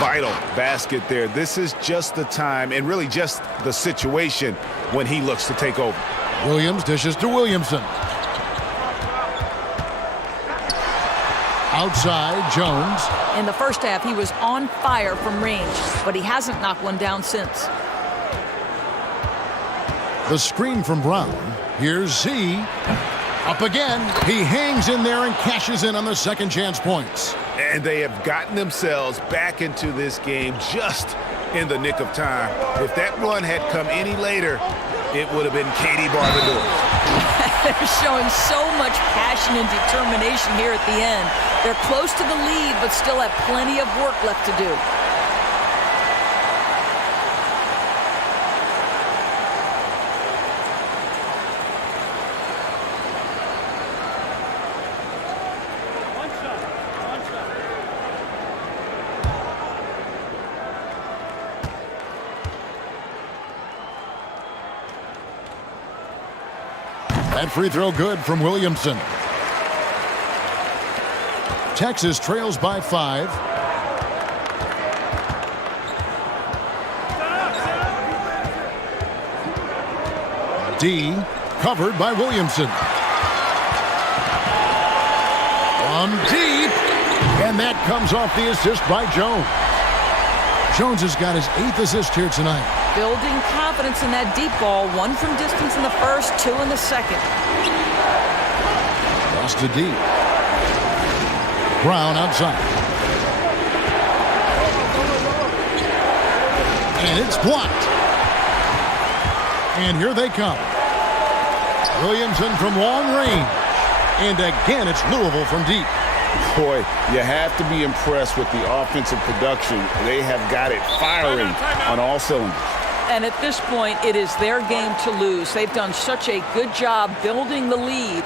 Vital basket there. This is just the time and really just the situation when he looks to take over. Williams dishes to Williamson. Outside, Jones. In the first half, he was on fire from range, but he hasn't knocked one down since. The screen from Brown. Here's Z. Up again. He hangs in there and cashes in on the second chance points. And they have gotten themselves back into this game just in the nick of time. If that run had come any later, it would have been Katie Barbador. They're showing so much passion and determination here at the end. They're close to the lead, but still have plenty of work left to do. That free throw good from Williamson. Texas trails by 5. D covered by Williamson. From deep, and that comes off the assist by Jones. Jones has got his 8th assist here tonight. Building confidence in that deep ball. 1 from distance in the first, 2 in the second. Lost to D. Brown outside. And it's blocked. And here they come. Williamson from long range. And again, it's Louisville from deep. Boy, you have to be impressed with the offensive production. They have got it firing on all cylinders. And at this point, it is their game to lose. They've done such a good job building the lead.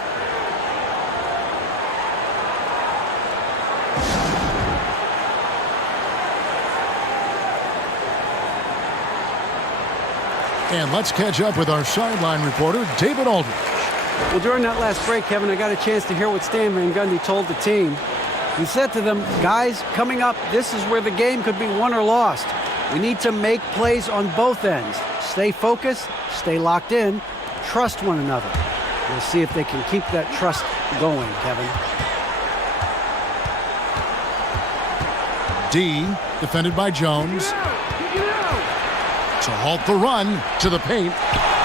And let's catch up with our sideline reporter, David Aldridge. Well, during that last break, Kevin, I got a chance to hear what Stan Van Gundy told the team. He said to them, guys, coming up, this is where the game could be won or lost. We need to make plays on both ends. Stay focused, stay locked in, trust one another. We'll see if they can keep that trust going, Kevin. D, defended by Jones. To halt the run to the paint.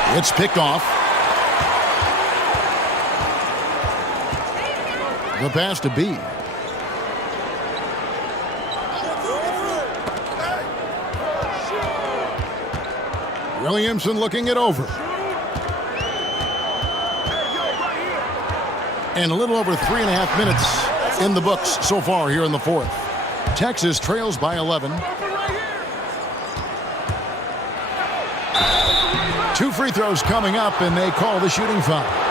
It's picked off. The pass to B. Williamson looking it over. And a little over 3.5 minutes in the books so far here in the fourth. Texas trails by 11. 2 free throws coming up, and they call the shooting foul.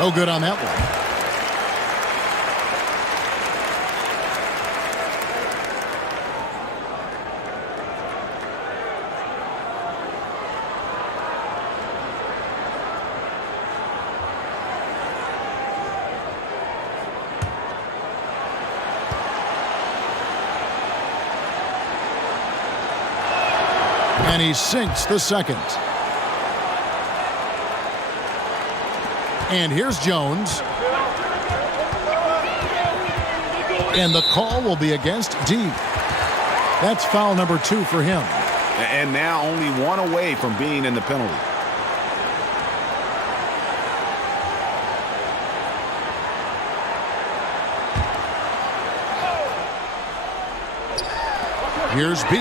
No good on that one. And he sinks the second. And here's Jones. And the call will be against D. That's foul number 2 for him. And now only 1 away from being in the penalty. Here's B.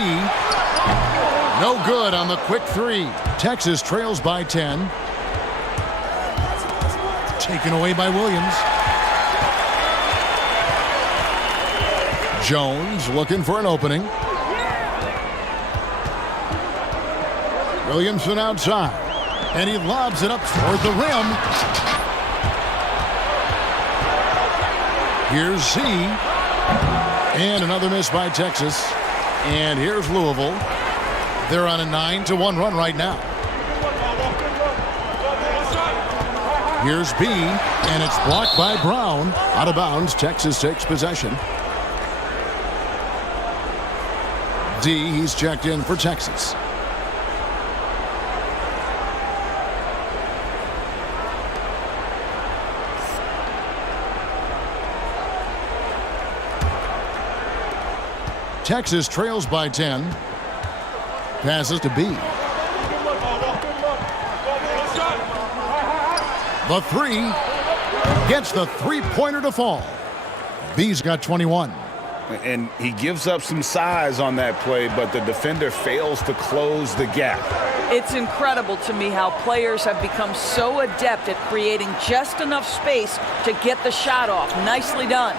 No good on the quick 3. Texas trails by 10. Taken away by Williams. Jones looking for an opening. Williamson outside. And he lobs it up toward the rim. Here's Z. And another miss by Texas. And here's Louisville. They're on a 9-1 run right now. Here's B, and it's blocked by Brown. Out of bounds, Texas takes possession. D, he's checked in for Texas. Texas trails by 10. Passes to B. The three. Gets the three-pointer to fall. B's got 21. And he gives up some size on that play, but the defender fails to close the gap. It's incredible to me how players have become so adept at creating just enough space to get the shot off. Nicely done.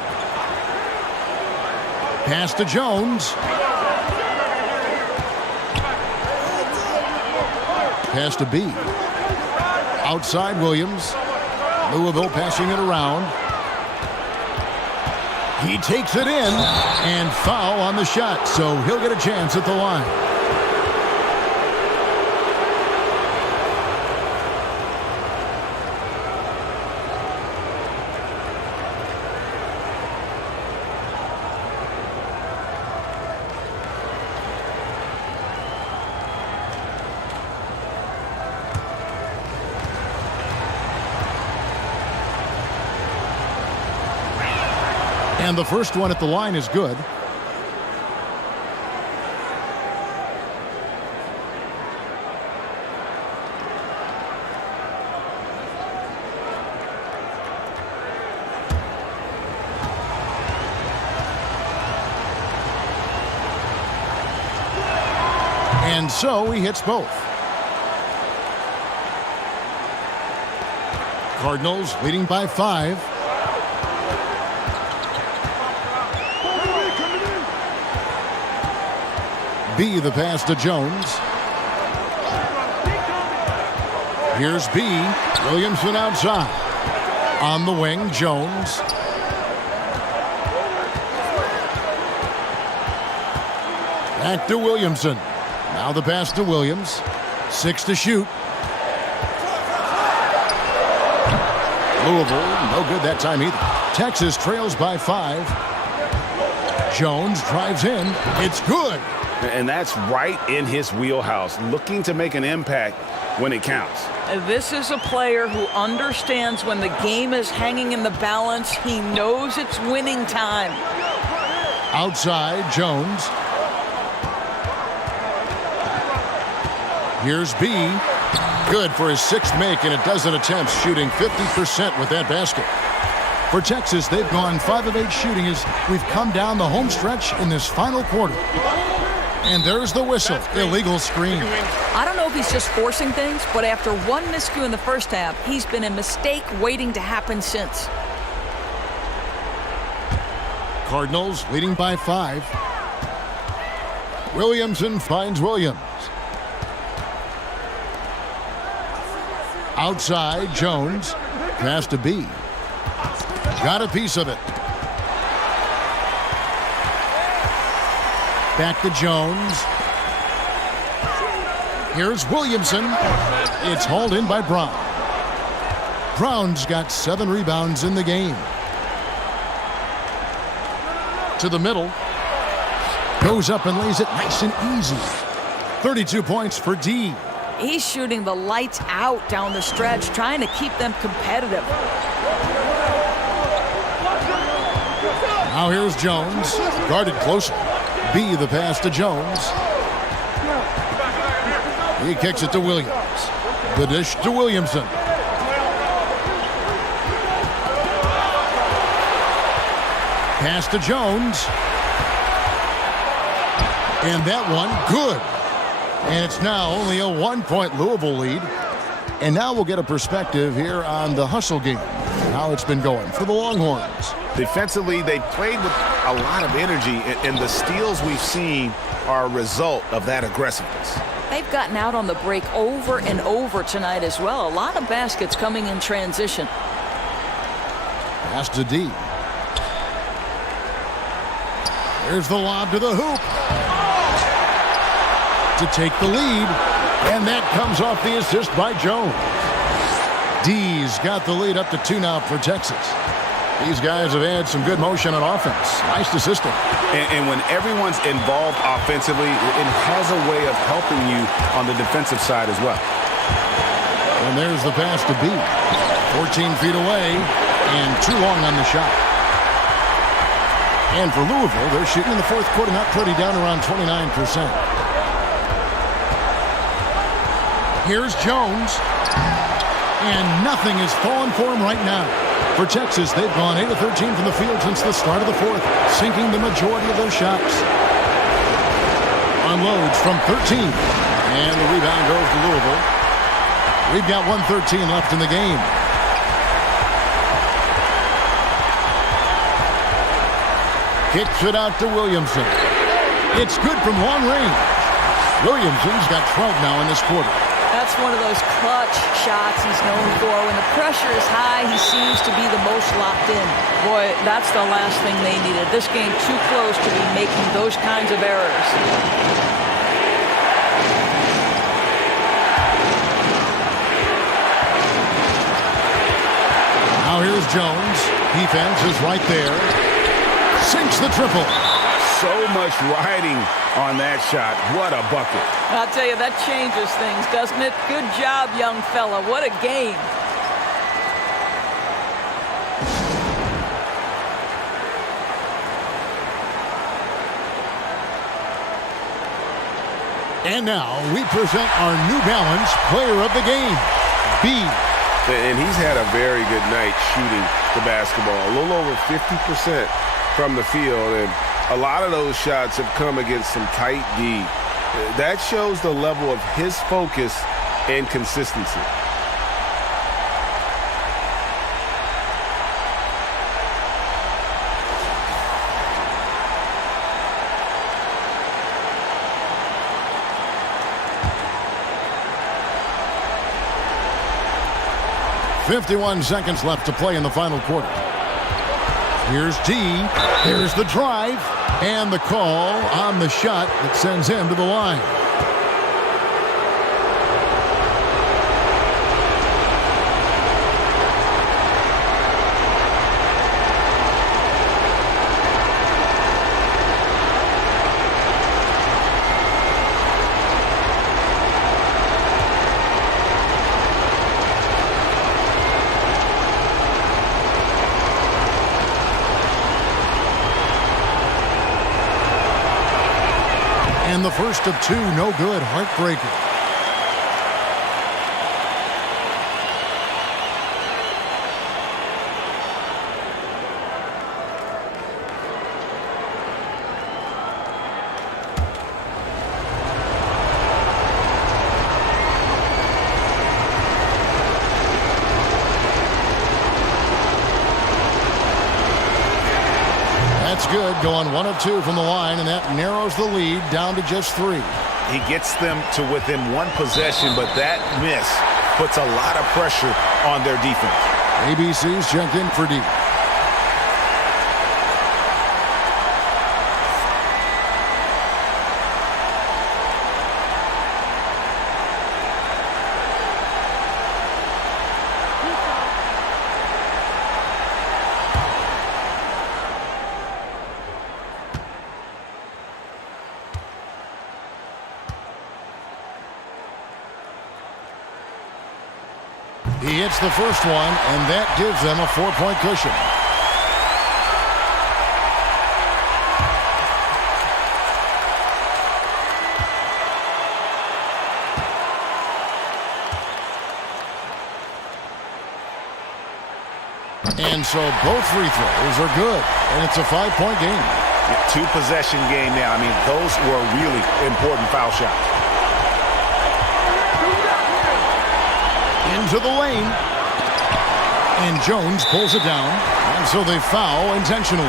Pass to Jones. Pass to B. Outside Williams. Louisville passing it around. He takes it in and foul on the shot, so he'll get a chance at the line. And the first one at the line is good. And so he hits both. Cardinals leading by 5. B, the pass to Jones. Here's B. Williamson outside. On the wing, Jones. Back to Williamson. Now the pass to Williams. 6 to shoot. Louisville, no good that time either. Texas trails by 5. Jones drives in. It's good. And that's right in his wheelhouse, looking to make an impact when it counts. This is a player who understands when the game is hanging in the balance. He knows it's winning time. Outside, Jones. Here's B. Good for his 6th make and a dozen attempts, shooting 50% with that basket. For Texas, they've gone 5 of 8 shooting as we've come down the home stretch in this final quarter. And there's the whistle. Illegal screen. I don't know if he's just forcing things, but after one miscue in the first half, he's been a mistake waiting to happen since. Cardinals leading by 5. Williamson finds Williams. Outside, Jones. Pass to B. Got a piece of it. Back to Jones. Here's Williamson. It's hauled in by Brown. Brown's got 7 rebounds in the game. To the middle. Goes up and lays it nice and easy. 32 points for D. He's shooting the lights out down the stretch, trying to keep them competitive. Now here's Jones. Guarded closely. B, the pass to Jones. He kicks it to Williams. The dish to Williamson. Pass to Jones. And that one, good. And it's now only a 1-point Louisville lead. And now we'll get a perspective here on the hustle game. How it's been going for the Longhorns. Defensively, they played with a lot of energy, and the steals we've seen are a result of that aggressiveness. They've gotten out on the break over and over tonight as well. A lot of baskets coming in transition. Pass to D. There's the lob to the hoop to take the lead, and that comes off the assist by Jones. D's got the lead up to 2 now for Texas. These guys have had some good motion on offense. Nice assisting. And when everyone's involved offensively, it has a way of helping you on the defensive side as well. And there's the pass to B. 14 feet away and too long on the shot. And for Louisville, they're shooting in the fourth quarter not pretty, down around 29%. Here's Jones. And nothing is falling for him right now. For Texas, they've gone 8 of 13 from the field since the start of the fourth, sinking the majority of their shots. Unloads from 13. And the rebound goes to Louisville. We've got 1:13 left in the game. Kicks it out to Williamson. It's good from long range. Williamson's got 12 now in this quarter. That's one of those clutch shots he's known for. When the pressure is high, he seems to be the most locked in. Boy, that's the last thing they needed. This game too close to be making those kinds of errors. Now here's Jones. Defense is right there. Sinks the triple. So much riding on that shot. What a bucket. I'll tell you, that changes things, doesn't it? Good job, young fella. What a game. And now we present our New Balance Player of the Game, B. And he's had a very good night shooting the basketball. A little over 50% from the field, and a lot of those shots have come against some tight D. That shows the level of his focus and consistency. .51 seconds left to play in the final quarter. Here's D. Here's the drive. And the call on the shot that sends him to the line. And the first of 2, no good, heartbreaker. That's good, going 1 of 2 from the line, and that narrows the lead down to just 3. He gets them to within 1 possession, but that miss puts a lot of pressure on their defense. ABC's checked in for D. He hits the first one, and that gives them a 4-point cushion. And so both free throws are good, and it's a 5-point game. 2-possession game now. I mean, those were really important foul shots. Into the lane. And Jones pulls it down, and so they foul intentionally.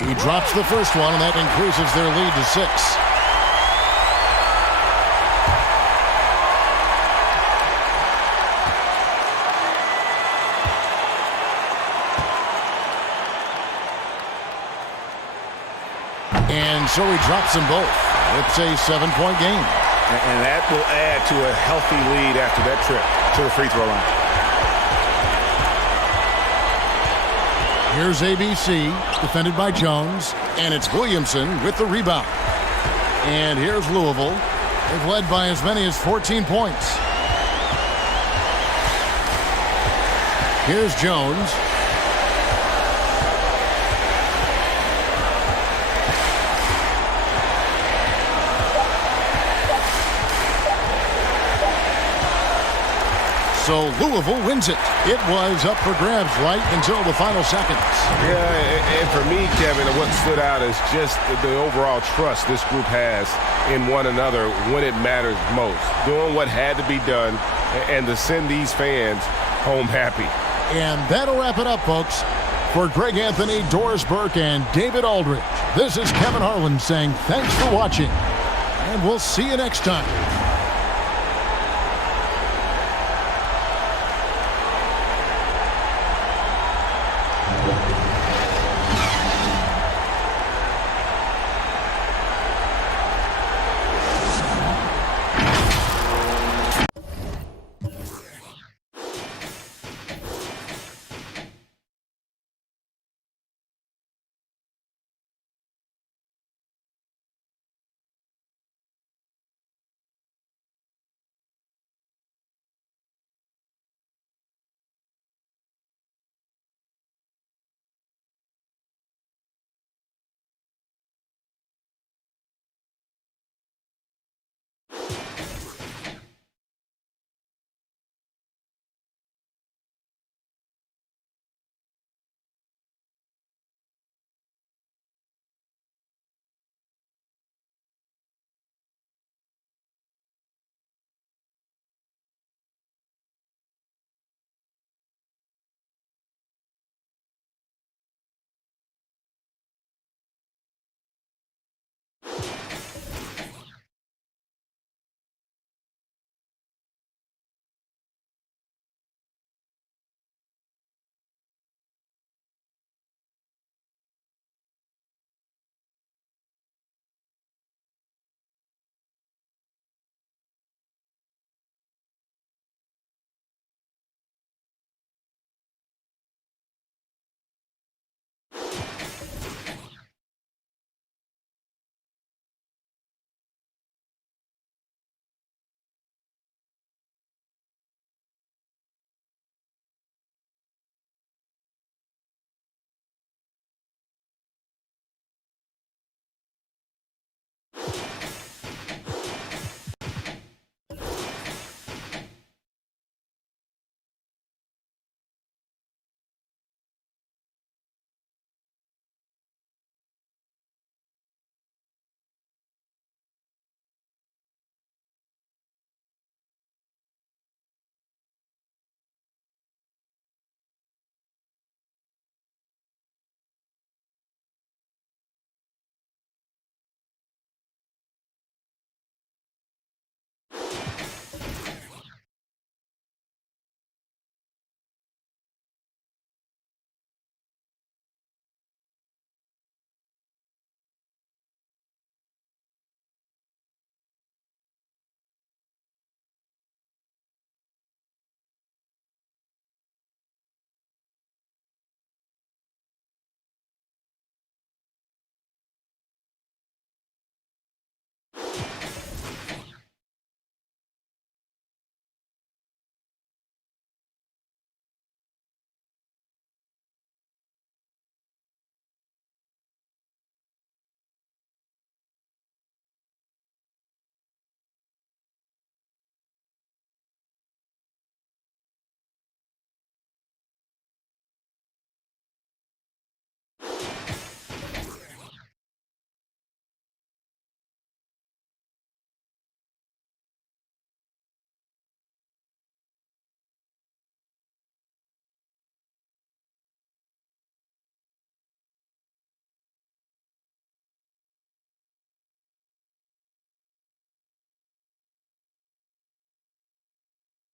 He drops the first one, and that increases their lead to 6. And so he drops them both. It's a 7-point game. And that will add to a healthy lead after that trip to the free throw line. Here's ABC, defended by Jones, and it's Williamson with the rebound. And here's Louisville. They've led by as many as 14 points. Here's Jones. So Louisville wins it. It was up for grabs right until the final seconds. Yeah, and for me, Kevin, what stood out is just the overall trust this group has in one another when it matters most. Doing what had to be done and to send these fans home happy. And that'll wrap it up, folks. For Greg Anthony, Doris Burke, and David Aldridge, this is Kevin Harlan saying thanks for watching. And we'll see you next time.